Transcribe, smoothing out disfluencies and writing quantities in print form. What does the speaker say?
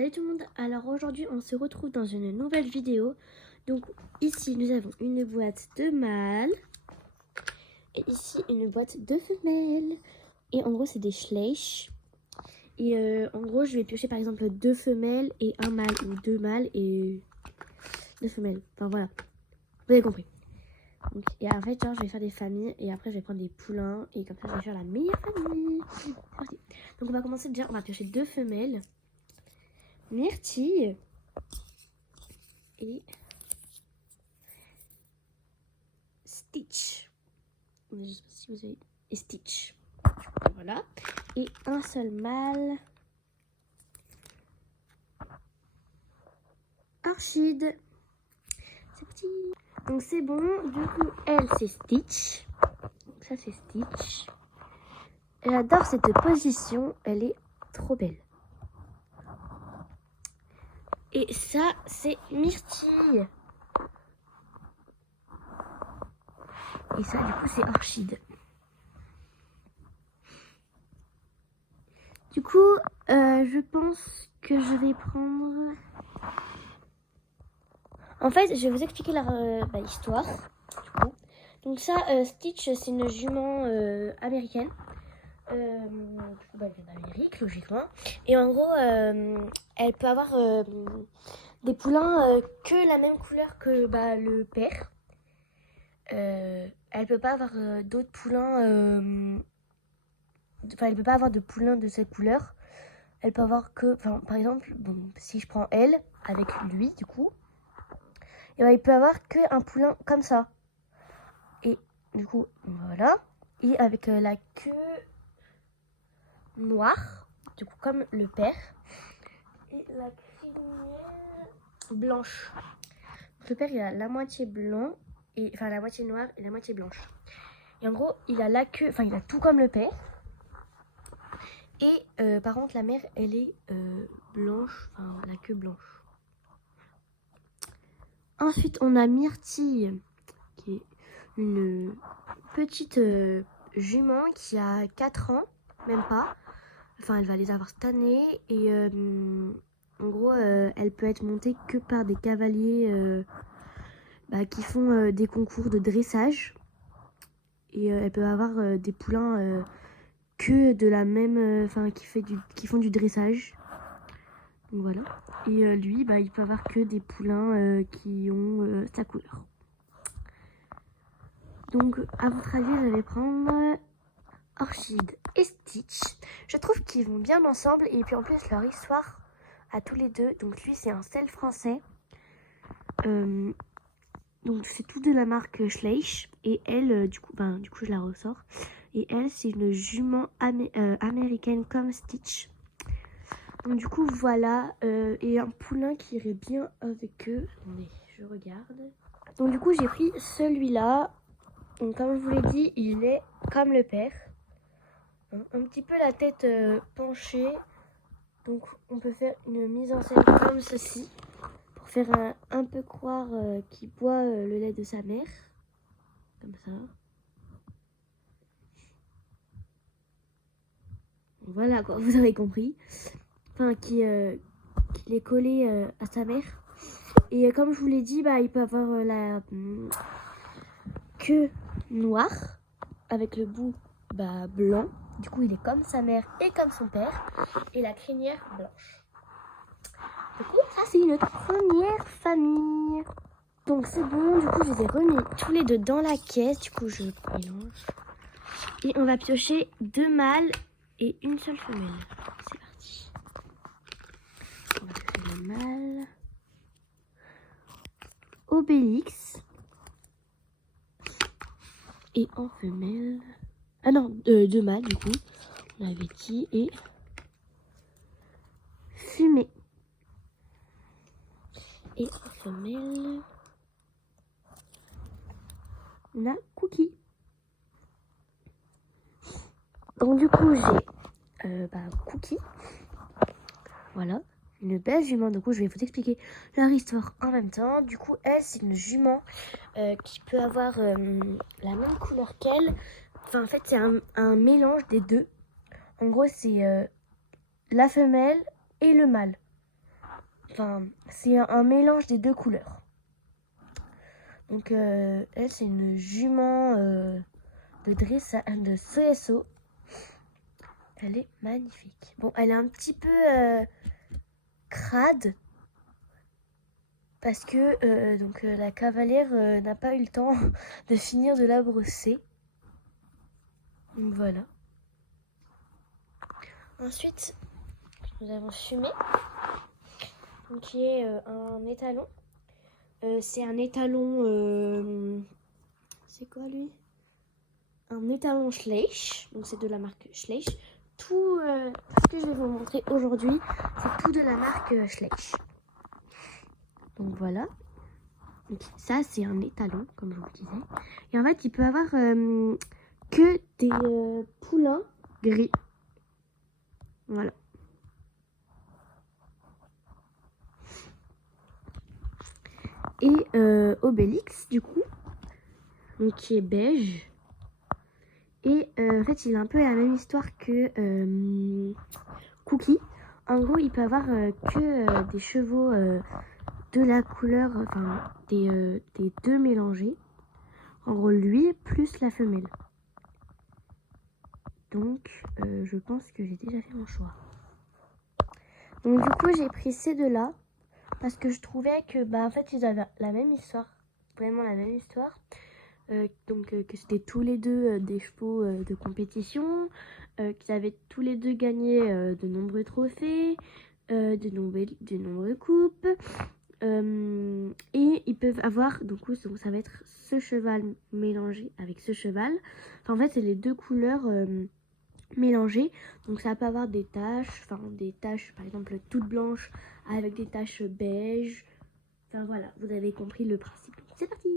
Salut tout le monde, alors aujourd'hui on se retrouve dans une nouvelle vidéo. Donc ici nous avons une boîte de mâles et ici une boîte de femelles. Et en gros c'est des Schleich. Et en gros je vais piocher par exemple 2 femelles et un mâle, ou 2 mâles et 2 femelles. Enfin voilà, vous avez compris. Donc, et en fait genre je vais faire des familles et après je vais prendre des poulains et comme ça je vais faire la meilleure famille. C'est parti. Donc on va commencer déjà, on va piocher 2 femelles. Myrtille et Stitch. Je sais pas si vous avez... Et Stitch. Voilà. Et un seul mâle. Orchide. C'est parti. Donc c'est bon. Du coup, elle c'est Stitch. Donc ça c'est Stitch. J'adore cette position. Elle est trop belle. Et ça c'est Myrtille. Et ça du coup c'est Orchide. Du coup, je pense que je vais prendre... En fait, je vais vous expliquer l'histoire. Donc ça, Stitch, c'est une jument américaine. Elle vient d'Amérique, logiquement. Et en gros, elle peut avoir des poulains que la même couleur que le père. Elle peut pas avoir d'autres poulains... Enfin, elle peut pas avoir de poulain de cette couleur. Elle peut avoir que... Enfin, par exemple, bon, si je prends elle, avec lui, du coup... Et il peut avoir qu'un poulain comme ça. Et du coup, voilà. Et avec la queue noire, du coup, comme le père. Et la crinière blanche. Le père, il a la moitié blanc, et, enfin la moitié noire et la moitié blanche. Et en gros, il a la queue, enfin il a tout comme le père. Et par contre, la mère, elle est blanche, enfin la queue blanche. Ensuite, on a Myrtille, qui est une petite jument qui a 4 ans, même pas. Enfin, elle va les avoir cette année. Et en gros, elle peut être montée que par des cavaliers qui font des concours de dressage. Et elle peut avoir des poulains que de la même... Enfin, qui font du dressage. Donc voilà. Et lui, il peut avoir que des poulains qui ont sa couleur. Donc, à votre avis, je vais prendre Orchide et Stitch. Je trouve qu'ils vont bien ensemble. Et puis en plus, leur histoire à tous les deux. Donc lui, c'est un sel français. Donc c'est tout de la marque Schleich. Et elle, du coup, je la ressors. Et elle, c'est une jument américaine comme Stitch. Donc du coup, voilà. Et un poulain qui irait bien avec eux. Attendez, je regarde. Donc du coup, j'ai pris celui-là. Donc comme je vous l'ai dit, il est comme le père. Un petit peu la tête penchée. Donc on peut faire une mise en scène comme ceci. Pour faire un peu croire qu'il boit le lait de sa mère. Comme ça. Voilà quoi, vous avez compris. Enfin, qu'il est collé à sa mère. Et comme je vous l'ai dit, il peut avoir la queue noire. Avec le bout blanc. Du coup, il est comme sa mère et comme son père. Et la crinière blanche. Du coup, ça, c'est notre première famille. Donc, c'est bon. Du coup, je les ai remis tous les deux dans la caisse. Du coup, je mélange. Et on va piocher 2 mâles et une seule femelle. C'est parti. On va piocher le mâle. Obélix. Et en femelle... Ah non, 2 mâles du coup. On avait dit et Fumée. Et en femelle, on a Cookie. Donc du coup j'ai Cookie. Voilà, une belle jument. Du coup je vais vous expliquer leur histoire en même temps. Du coup elle c'est une jument qui peut avoir la même couleur qu'elle. Enfin en fait c'est un mélange des deux. En gros c'est la femelle et le mâle. Enfin, c'est un mélange des deux couleurs. Donc, elle, c'est une jument de CSO. Elle est magnifique. Bon, elle est un petit peu crade. Parce que donc, la cavalière n'a pas eu le temps de finir de la brosser. Donc, voilà. Ensuite, nous avons Fumé, donc, qui est un étalon. C'est un étalon... c'est quoi lui? Un étalon Schleich, donc c'est de la marque Schleich. Tout ce que je vais vous montrer aujourd'hui, c'est tout de la marque Schleich. Donc voilà. Donc, ça, c'est un étalon, comme je vous disais. Et en fait, il peut avoir que des poulains gris. Voilà. Et Obélix, du coup, donc, qui est beige. Et en fait, il a un peu la même histoire que Cookie. En gros, il peut avoir que des chevaux de la couleur, enfin, des deux mélangés. En gros, lui plus la femelle. Donc, je pense que j'ai déjà fait mon choix. Donc, du coup, j'ai pris ces deux-là. Parce que je trouvais que, en fait, ils avaient la même histoire. Vraiment la même histoire. Donc, que c'était tous les deux des chevaux de compétition. Qu'ils avaient tous les deux gagné de nombreux trophées. De nombreuses coupes. Et ils peuvent avoir, du coup, ça va être ce cheval mélangé avec ce cheval. Enfin, en fait, c'est les deux couleurs mélangées. Donc, ça peut avoir des taches, par exemple, toutes blanches avec des taches beige. Enfin, voilà, vous avez compris le principe. C'est parti!